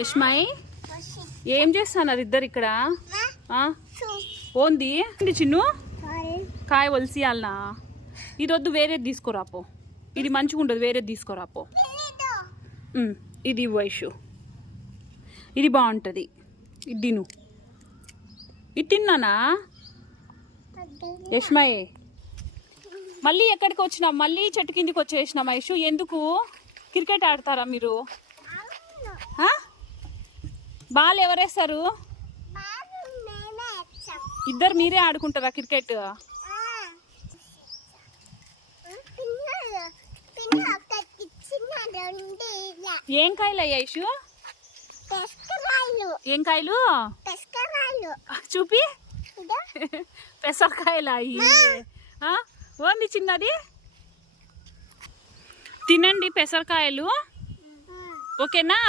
యష్మాయి ఏం చేస్తున్నారు ఇద్దరు ఇక్కడ? ఓంది చిన్ను కాయ ఒలిసియాలనా? ఇది వద్దు, వేరేది తీసుకోరాపో. ఇది మంచిగా ఉండదు, వేరేది తీసుకోరాపో. ఇది వయసు, ఇది బాగుంటుంది. ఇది తిను. ఇది తిన్నానా యష్మాయి? మళ్ళీ ఎక్కడికి వచ్చినాం? మళ్ళీ చెట్టు కిందికి వచ్చేసినాం. యశు ఎందుకు? క్రికెట్ ఆడతారా మీరు? బాల్ ఎవరేస్తారు? ఇద్దరు మీరే ఆడుకుంటారా క్రికెట్? ఏం కాయలు అయ్యా యశు? ఏం కాయలు చూపి. పెసరకాయలు అయ్యి ఓన్లీ చిన్నది. తినండి పెసరకాయలు, ఓకేనా?